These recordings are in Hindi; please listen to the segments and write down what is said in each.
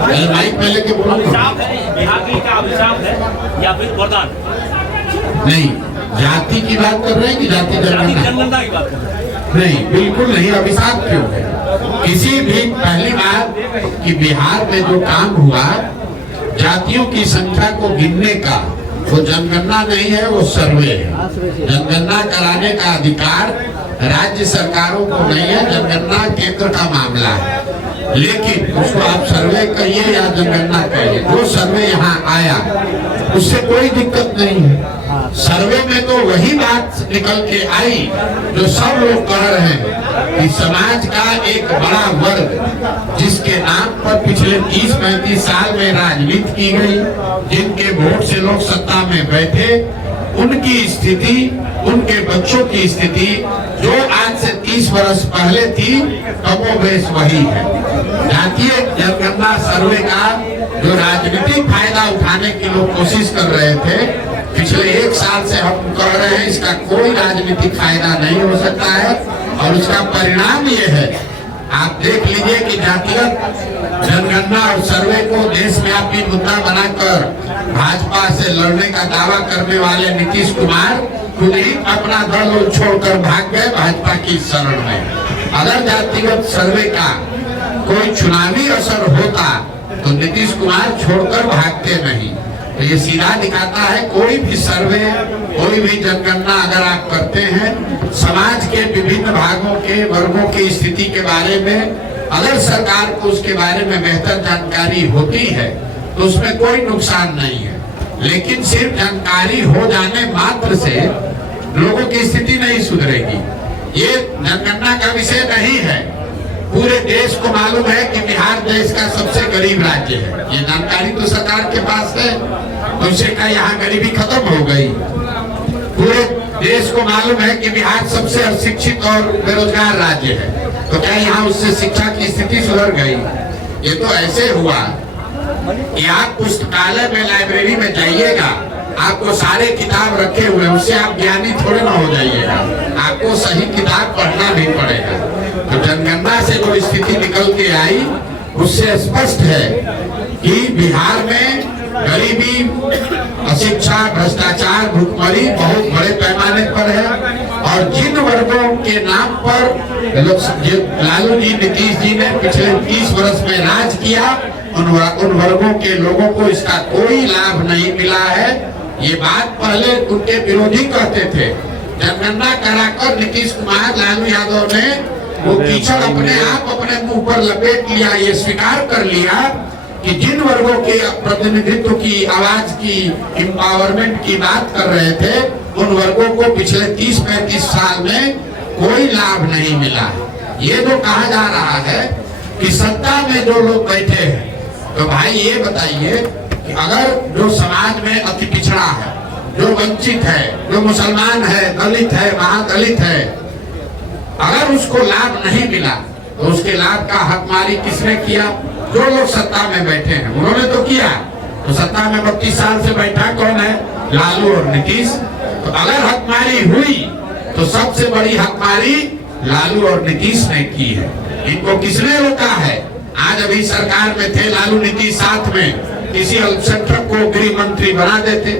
माइक पहले के बोलो। अभिशाप है बिहार के लिए, क्या अभिशाप है या फिर वरदान? नहीं, जाति की बात कर रहे हैं कि जाति जनगणना की बात कर रहे हैं? नहीं, बिल्कुल नहीं। अभिशाप क्यों है? किसी भी पहली बात कि बिहार में जो काम हुआ जातियों की संख्या को गिनने का, वो जनगणना नहीं है, वो सर्वे है। जनगणना कराने का अधिकार राज्य सरकारों को नहीं है, जनगणना केंद्र का मामला है। लेकिन उसको आप सर्वे कहिए या जनगणना कहिए, जो सर्वे यहाँ आया उससे कोई दिक्कत नहीं है। सर्वे में तो वही बात निकल के आई जो सब लोग कह रहे हैं कि समाज का एक बड़ा वर्ग जिसके नाम पर पिछले 30-35 साल में राजनीति की गई, जिनके वोट से लोग सत्ता में बैठे, उनकी स्थिति, उनके बच्चों की स्थिति जो आज से 30 वर्ष पहले थी, कमोबेश वही है। जातीय जनगणना सर्वे का जो राजनीतिक फायदा उठाने की लोग कोशिश कर रहे थे, पिछले 1 साल से हम कह रहे हैं इसका कोई राजनीतिक फायदा नहीं हो सकता है। और उसका परिणाम ये है, आप देख लीजिए कि जातिगत जनगणना और सर्वे को देशव्यापी मुद्दा बनाकर भाजपा से लड़ने का दावा करने वाले नीतीश कुमार खुद ही अपना दल छोड़कर भाग गए भाजपा की शरण में। अगर जातिगत सर्वे का कोई चुनावी असर होता तो नीतीश कुमार छोड़कर भागते नहीं। तो ये सीधा दिखाता है कोई भी सर्वे, कोई भी जनगणना अगर आप करते हैं, समाज के विभिन्न भागों के वर्गों की स्थिति के बारे में अगर सरकार को उसके बारे में बेहतर जानकारी होती है तो उसमें कोई नुकसान नहीं है। लेकिन सिर्फ जानकारी हो जाने मात्र से लोगों की स्थिति नहीं सुधरेगी। ये जनगणना का विषय नहीं है। पूरे देश को मालूम है कि बिहार देश का सबसे गरीब राज्य है, ये जानकारी तो सरकार के पास है। तो उससे का यहाँ गरीबी खत्म हो गई। पूरे देश को मालूम है कि बिहार सबसे अशिक्षित और बेरोजगार राज्य है, तो क्या यहाँ उससे शिक्षा की स्थिति सुधर गई? ये तो ऐसे हुआ कि आप पुस्तकालय में, लाइब्रेरी में जाइएगा, आपको सारे किताब रखे हुए, उससे आप ज्ञानी थोड़े ना हो जाइएगा, आपको सही किताब पढ़ना भी पड़ेगा। तो जनगणना से जो स्थिति निकल के आई उससे स्पष्ट है कि बिहार में गरीबी, अशिक्षा, भ्रष्टाचार, भुखमरी बहुत बड़े पैमाने पर है। और जिन वर्गों के नाम पर लालू जी, नीतीश जी ने पिछले 30 वर्ष में राज किया, उन वर्गों के लोगों को इसका कोई लाभ नहीं मिला है। ये बात पहले उनके विरोधी कहते थे। जनगणना कराकर नीतीश कुमार, लालू यादव ने वो कीचड़ अपने आप अपने मुंह पर लपेट लिया। ये स्वीकार कर लिया कि जिन वर्गों के प्रतिनिधित्व की, आवाज की, एम्पावरमेंट की बात कर रहे थे, उन वर्गों को पिछले 30-35 साल में कोई लाभ नहीं मिला। ये जो कहा जा रहा है कि सत्ता में जो लोग बैठे हैं, तो भाई ये बताइए कि अगर जो समाज में अति पिछड़ा है, जो वंचित है, जो मुसलमान है, दलित है, महादलित है, अगर उसको लाभ नहीं मिला तो उसके लाभ का हकमारी किसने किया? जो लोग सत्ता में बैठे हैं उन्होंने तो किया। तो सत्ता में 32 साल से बैठा कौन है? लालू और नीतीश। तो अगर हकमारी हुई तो सबसे बड़ी हकमारी लालू और नीतीश ने की है। इनको किसने रोका है? आज अभी सरकार में थे लालू नीतीश, साथ में किसी अल्पसंख्यक को गृह मंत्री बना देते,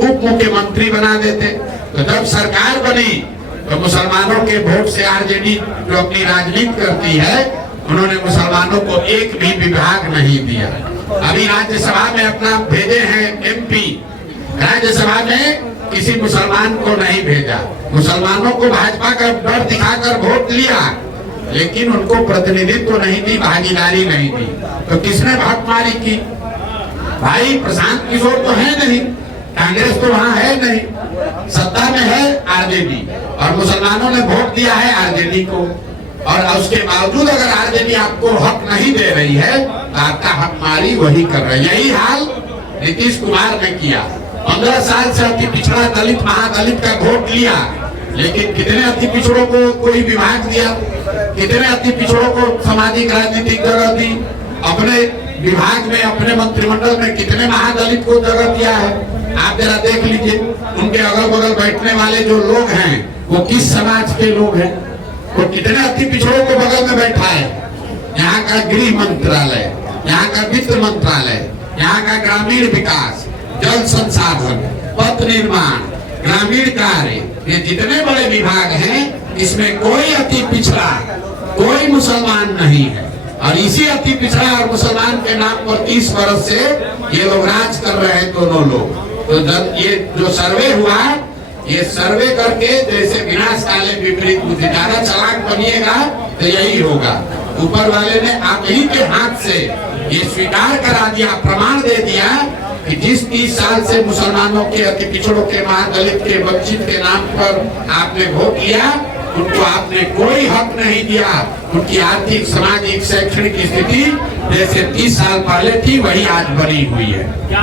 उप मुख्यमंत्री बना देते। तो जब सरकार बनी तो मुसलमानों के वोट से आरजेडी जो अपनी राजनीति करती है, उन्होंने मुसलमानों को एक भी विभाग नहीं दिया। अभी राज्यसभा में अपना भेजे हैं एमपी, राज्यसभा में किसी मुसलमान को नहीं भेजा। मुसलमानों को भाजपा का डर दिखाकर वोट लिया, लेकिन उनको प्रतिनिधित्व नहीं दी, भागीदारी नहीं दी। तो किसने भागीदारी की? भाई प्रशांत किशोर तो है नहीं, कांग्रेस तो वहाँ है नहीं, सत्ता में है आरजेडी, और मुसलमानों ने वोट दिया है आरजेडी को। और उसके बावजूद अगर आरजेडी आपको हक नहीं दे रही है तो आपका हकमारी वही कर रही है। यही हाल नीतीश कुमार ने किया। 15 साल से अति पिछड़ा दलित, महादलित का वोट लिया, लेकिन कितने अति पिछड़ों को कोई विभाग दिया? कितने अति पिछड़ों को सामाजिक राजनीतिक जगह दी? अपने विभाग में, अपने मंत्रिमंडल में कितने महादलित को जगह दिया है? आप जरा देख लीजिए, उनके अगल बगल बैठने वाले जो लोग हैं वो किस समाज के लोग हैं? वो कितने अति पिछड़ों को बगल में बैठा है? यहाँ का गृह मंत्रालय, यहाँ का वित्त मंत्रालय, यहाँ का ग्रामीण विकास, जल संसाधन, पथ निर्माण, ग्रामीण कार्य, ये जितने बड़े विभाग हैं इसमें कोई अति पिछड़ा, कोई मुसलमान नहीं है। और इसी अति पिछड़ा और मुसलमान के नाम पर 30 वर्ष से ये लोग राज कर रहे हैं दोनों लोग। तो ये जो सर्वे हुआ, ये सर्वे करके जैसे विनाश काले विपरीत बुद्धि, ज्यादा चालाक बनिएगा तो यही होगा। ऊपर वाले ने आप ही के हाथ से ये स्वीकार करा दिया, प्रमाण दे दिया कि जिस 30 साल से मुसलमानों के, अति पिछड़ों के, महादलित के, वंचित के नाम पर आपने वोट किया, उनको आपने कोई हक नहीं दिया। उनकी आर्थिक, सामाजिक, शैक्षणिक स्थिति जैसे 30 साल पहले थी वही आज बनी हुई है।